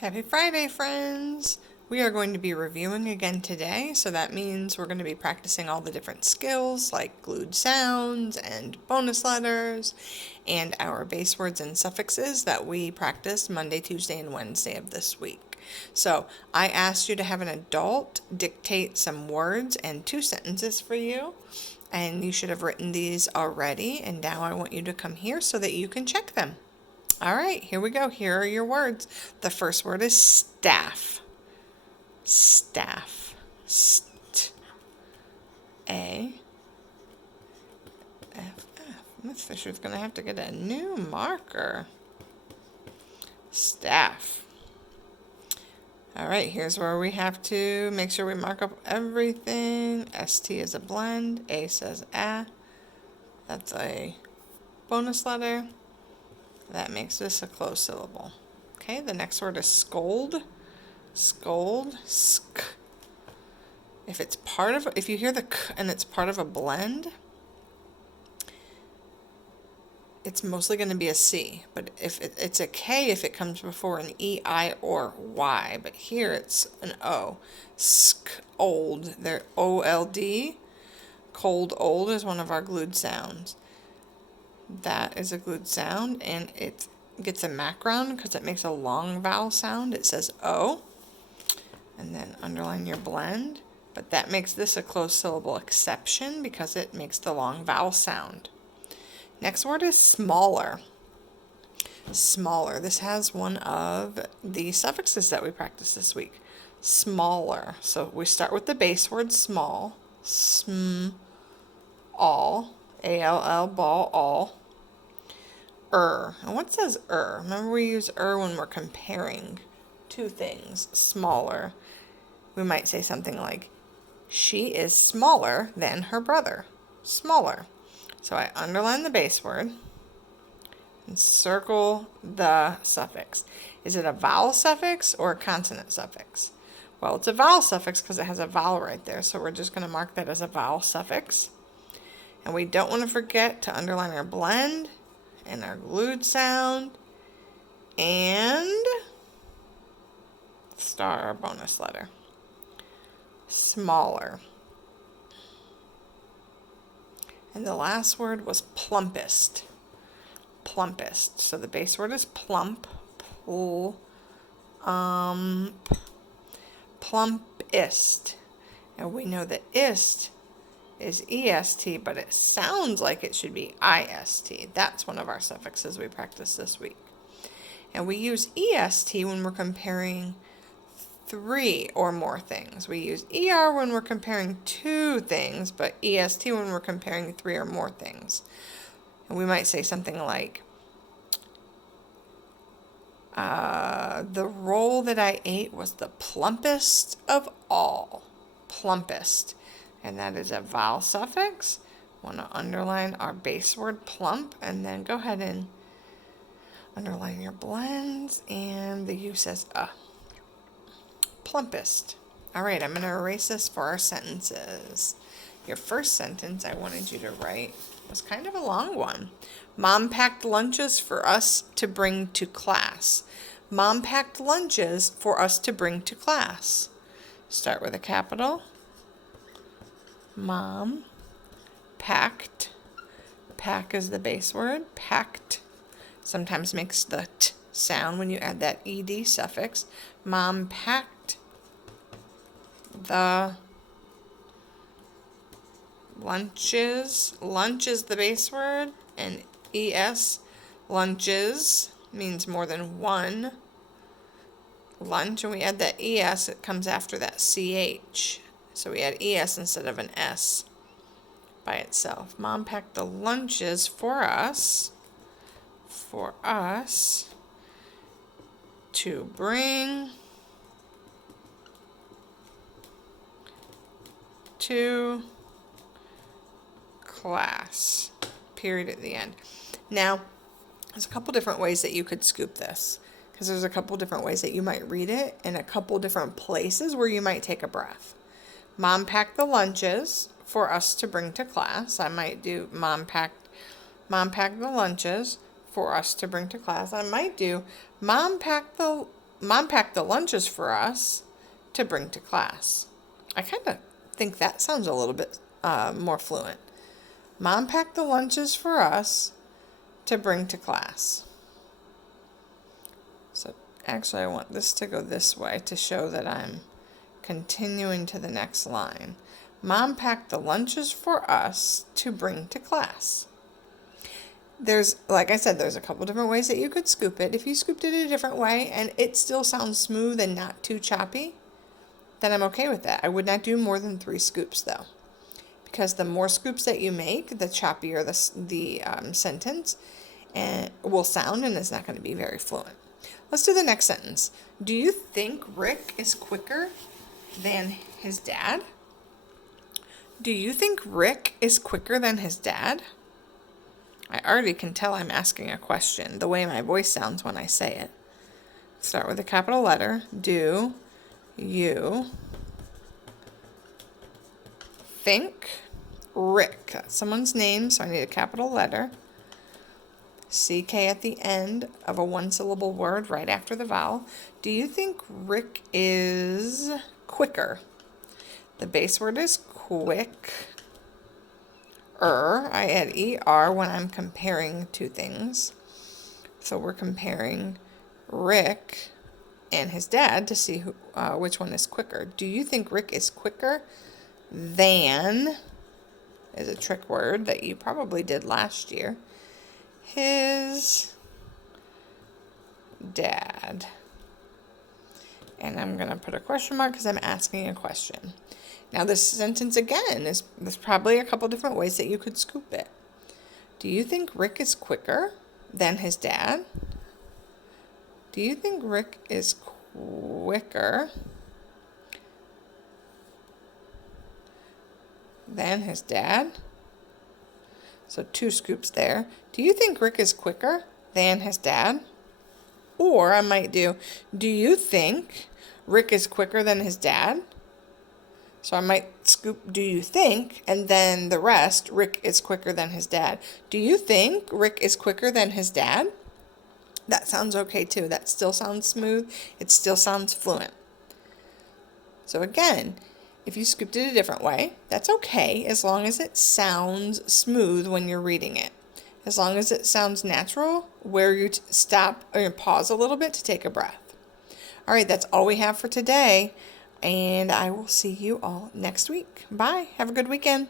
Happy Friday, friends! We are going to be reviewing again today, so that means we're going to be practicing all the different skills like glued sounds and bonus letters and our base words and suffixes that we practiced Monday, Tuesday, and Wednesday of this week. So I asked you to have an adult dictate some words and 2 sentences for you, and you should have written these already, and now I want you to come here so that you can check them. All right, here we go. Here are your words. The first word is staff. Staff. St. A. F. F. Miss Fisher's going to have to get a new marker. Staff. All right, here's where we have to make sure we mark up everything. ST is a blend. A says ah. That's a bonus letter. That makes this a closed syllable. Okay, the next word is scold. Scold. Sk. If you hear the k and it's part of a blend, it's mostly going to be a C. But if it's a K if it comes before an E, I, or Y. But here it's an O. Sk-old. They're O-L-D. Cold old is one of our glued sounds. That is a glued sound, and it gets a macron because it makes a long vowel sound. It says O, and then underline your blend. But that makes this a closed syllable exception because it makes the long vowel sound. Next word is smaller. Smaller. This has one of the suffixes that we practiced this week. Smaller. So we start with the base word small. All. A-L-L, ball, all. And what says Remember we use when we're comparing two things, smaller. We might say something like, she is smaller than her brother. Smaller. So I underline the base word and circle the suffix. Is it a vowel suffix or a consonant suffix? Well, it's a vowel suffix because it has a vowel right there, so we're just going to mark that as a vowel suffix. And we don't want to forget to underline our blend and our glued sound and star our bonus letter. Smaller. And the last word was plumpest. Plumpest. So the base word is plump. Plumpest. And we know that ist is EST, but it sounds like it should be IST. That's one of our suffixes we practiced this week. And we use EST when we're comparing 3 or more things. We use ER when we're comparing 2 things, but EST when we're comparing 3 or more things. And we might say something like, the roll that I ate was the plumpest of all. Plumpest. And that is a vowel suffix. Want to underline our base word plump, and then go ahead and underline your blends, and the U says plumpest. All right, I'm going to erase this for our sentences. Your first sentence I wanted you to write was kind of a long one. Mom packed lunches for us to bring to class. Mom packed lunches for us to bring to class. Start with a capital. Mom packed. Pack is the base word. Packed sometimes makes the t sound when you add that ed suffix. Mom packed the lunches. Lunch is the base word, and es, lunches, means more than one lunch. And we add that es, it comes after that ch. So we add es instead of an s by itself. Mom packed the lunches for us to bring to class. Period at the end. Now, there's a couple different ways that you could scoop this, because there's a couple different ways that you might read it and a couple different places where you might take a breath. Mom packed the lunches for us to bring to class. I might do Mom packed the lunches for us to bring to class. I might do Mom packed the Mom packed the lunches for us to bring to class. I kind of think that sounds a little bit more fluent. Mom packed the lunches for us to bring to class. So actually I want this to go this way to show that I'm continuing to the next line. Mom packed the lunches for us to bring to class. There's, like I said, there's a couple different ways that you could scoop it. If you scooped it a different way and it still sounds smooth and not too choppy, then I'm okay with that. I would not do more than 3 scoops though, because the more scoops that you make, the choppier the sentence and will sound, and it's not going to be very fluent. Let's do the next sentence. Do you think Rick is quicker than his dad? Do you think Rick is quicker than his dad? I already can tell I'm asking a question, the way my voice sounds when I say it. Start with a capital letter. Do you think Rick? That's someone's name, so I need a capital letter. CK at the end of a 1-syllable word right after the vowel. Do you think Rick is quicker? The base word is quick. I add ER when I'm comparing two things. So we're comparing Rick and his dad to see which one is quicker. Do you think Rick is quicker than, is a trick word that you probably did last year, his dad? And I'm going to put a question mark because I'm asking a question. Now this sentence again there's probably a couple different ways that you could scoop it. Do you think Rick is quicker than his dad? Do you think Rick is quicker than his dad? So 2 scoops there. Do you think Rick is quicker than his dad? Or I might do you think Rick is quicker than his dad? So I might scoop do you think, and then the rest, Rick is quicker than his dad. Do you think Rick is quicker than his dad? That sounds okay too. That still sounds smooth. It still sounds fluent. So again, if you scooped it a different way, that's okay as long as it sounds smooth when you're reading it. As long as it sounds natural, where you stop or pause a little bit to take a breath. All right, that's all we have for today. And I will see you all next week. Bye. Have a good weekend.